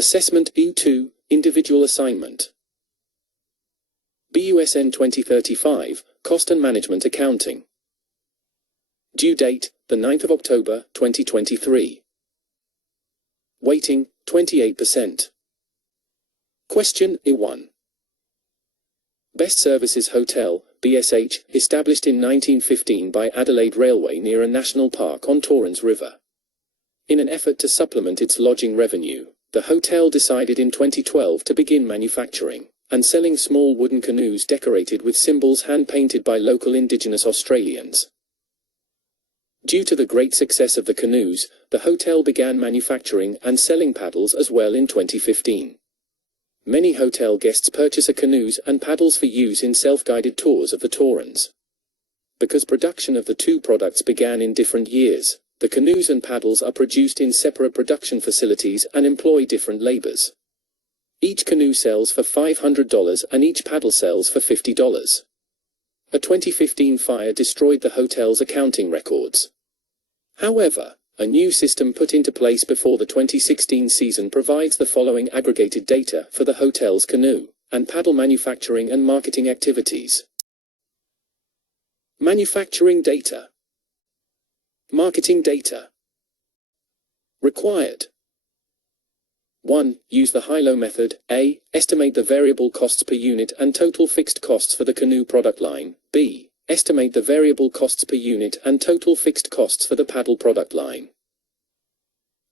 Assessment E2, Individual Assignment. BUSN2035, Cost and Management Accounting. Due date, the 9th of October, 2023. Weighting, 28%. Question E1. Best Services Hotel, BSH, established in 1915 by Adelaide Railway near a national park on Torrens River. In an effort to supplement its lodging revenue, the hotel decided in 2012 to begin manufacturing and selling small wooden canoes decorated with symbols hand-painted by local indigenous Australians. Due to the great success of the canoes, the hotel began manufacturing and selling paddles as well in 2015. Many hotel guests purchase canoes and paddles for use in self-guided tours of the Torrens. Because production of the two products began in different years, the canoes and paddles are produced in separate production facilities and employ different labors. Each canoe sells for $500 and each paddle sells for $50. A 2015 fire destroyed the hotel's accounting records. However, a new system put into place before the 2016 season provides the following aggregated data for the hotel's canoe and paddle manufacturing and marketing activities. Manufacturing data. Marketing data. Required. 1. Use the high-low method. A. Estimate the variable costs per unit and total fixed costs for the canoe product line. B. Estimate the variable costs per unit and total fixed costs for the paddle product line.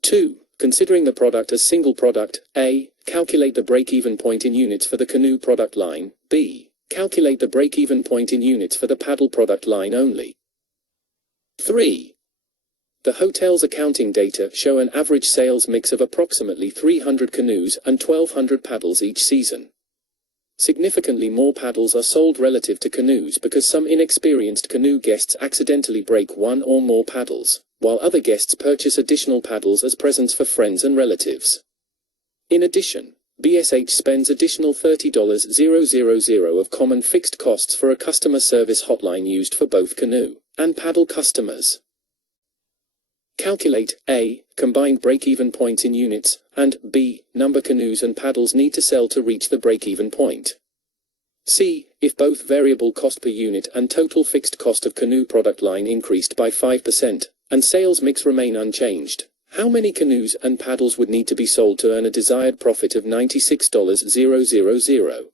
2. Considering the product as single product. A. Calculate the break-even point in units for the canoe product line. B. Calculate the break-even point in units for the paddle product line only. 3. The hotel's accounting data show an average sales mix of approximately 300 canoes and 1,200 paddles each season. Significantly more paddles are sold relative to canoes because some inexperienced canoe guests accidentally break one or more paddles, while other guests purchase additional paddles as presents for friends and relatives. In addition, BSH spends additional $30,000 of common fixed costs for a customer service hotline used for both canoe and paddle customers. Calculate A. Combined break-even points in units, and B. Number canoes and paddles need to sell to reach the break-even point. C. If both variable cost per unit and total fixed cost of canoe product line increased by 5%, and sales mix remain unchanged, how many canoes and paddles would need to be sold to earn a desired profit of $96,000?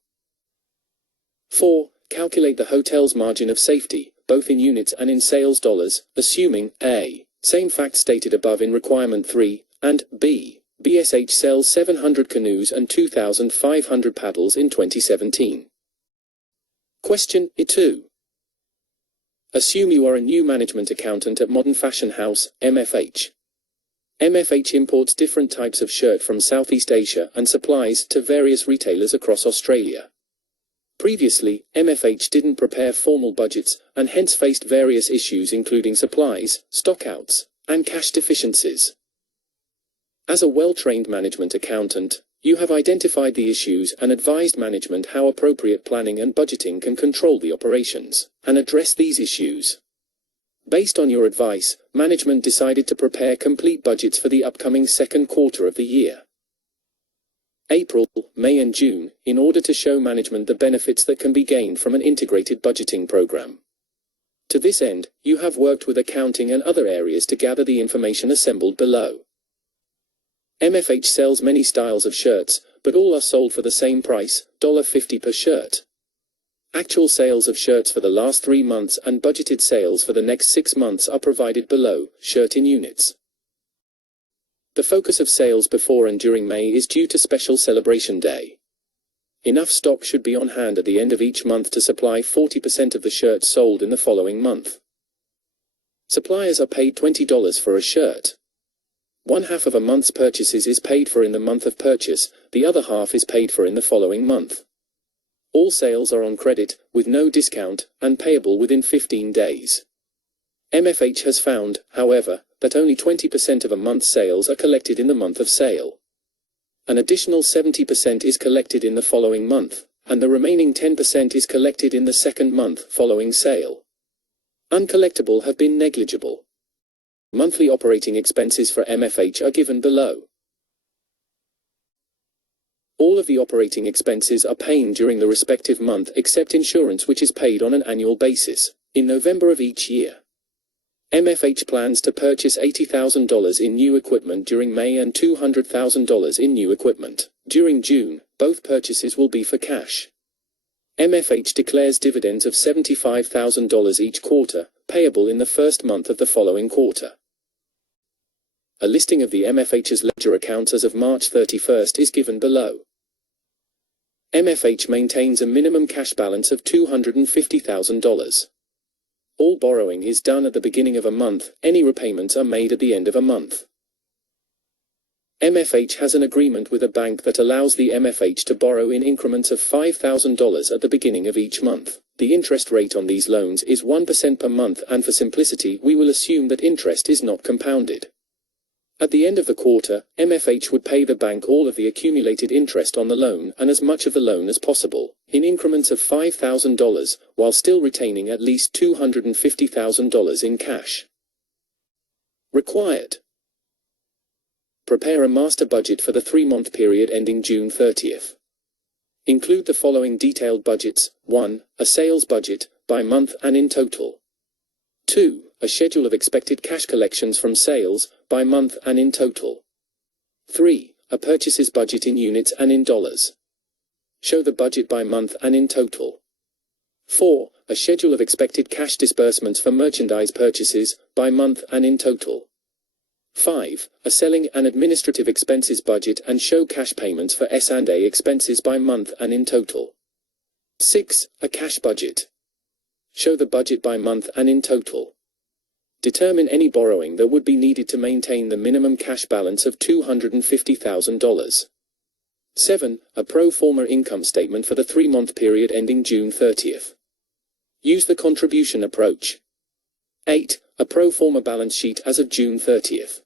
4. Calculate the hotel's margin of safety, both in units and in sales dollars, assuming A. Same fact stated above in requirement 3, and B. BSH sells 700 canoes and 2,500 paddles in 2017. Question E2. Assume you are a new management accountant at Modern Fashion House, MFH. MFH imports different types of shirt from Southeast Asia and supplies to various retailers across Australia. Previously, MFH didn't prepare formal budgets, and hence faced various issues including supplies, stockouts, and cash deficiencies. As a well-trained management accountant, you have identified the issues and advised management how appropriate planning and budgeting can control the operations and address these issues. Based on your advice, management decided to prepare complete budgets for the upcoming second quarter of the year. April, May and June, in order to show management the benefits that can be gained from an integrated budgeting program. To this end, you have worked with accounting and other areas to gather the information assembled below. MFH sells many styles of shirts, but all are sold for the same price, $50 per shirt. Actual sales of shirts for the last 3 months and budgeted sales for the next 6 months are provided below, shirt in units. The focus of sales before and during May is due to special celebration day. Enough stock should be on hand at the end of each month to supply 40% of the shirts sold in the following month. Suppliers are paid $20 for a shirt. One half of a month's purchases is paid for in the month of purchase, the other half is paid for in the following month. All sales are on credit, with no discount, and payable within 15 days. MFH has found, however, that only 20% of a month's sales are collected in the month of sale. An additional 70% is collected in the following month, and the remaining 10% is collected in the second month following sale. Uncollectible have been negligible. Monthly operating expenses for MFH are given below. All of the operating expenses are paid during the respective month except insurance, which is paid on an annual basis, in November of each year. MFH plans to purchase $80,000 in new equipment during May and $200,000 in new equipment during June. Both purchases will be for cash. MFH declares dividends of $75,000 each quarter, payable in the first month of the following quarter. A listing of the MFH's ledger accounts as of March 31st is given below. MFH maintains a minimum cash balance of $250,000. All borrowing is done at the beginning of a month. Any repayments are made at the end of a month. MFH has an agreement with a bank that allows the MFH to borrow in increments of $5,000 at the beginning of each month. The interest rate on these loans is 1% per month, and for simplicity we will assume that interest is not compounded. At the end of the quarter, MFH would pay the bank all of the accumulated interest on the loan and as much of the loan as possible, in increments of $5,000, while still retaining at least $250,000 in cash. Required. Prepare a master budget for the 3-month period ending June 30th. Include the following detailed budgets. 1. A sales budget, by month and in total. 2. A schedule of expected cash collections from sales, by month and in total. 3. A purchases budget in units and in dollars. Show the budget by month and in total. 4. A schedule of expected cash disbursements for merchandise purchases, by month and in total. 5. A selling and administrative expenses budget and show cash payments for S&A expenses by month and in total. 6. A cash budget. Show the budget by month and in total. Determine any borrowing that would be needed to maintain the minimum cash balance of $250,000. 7. A pro forma income statement for the 3-month period ending June 30th. Use the contribution approach. 8. A pro forma balance sheet as of June 30th.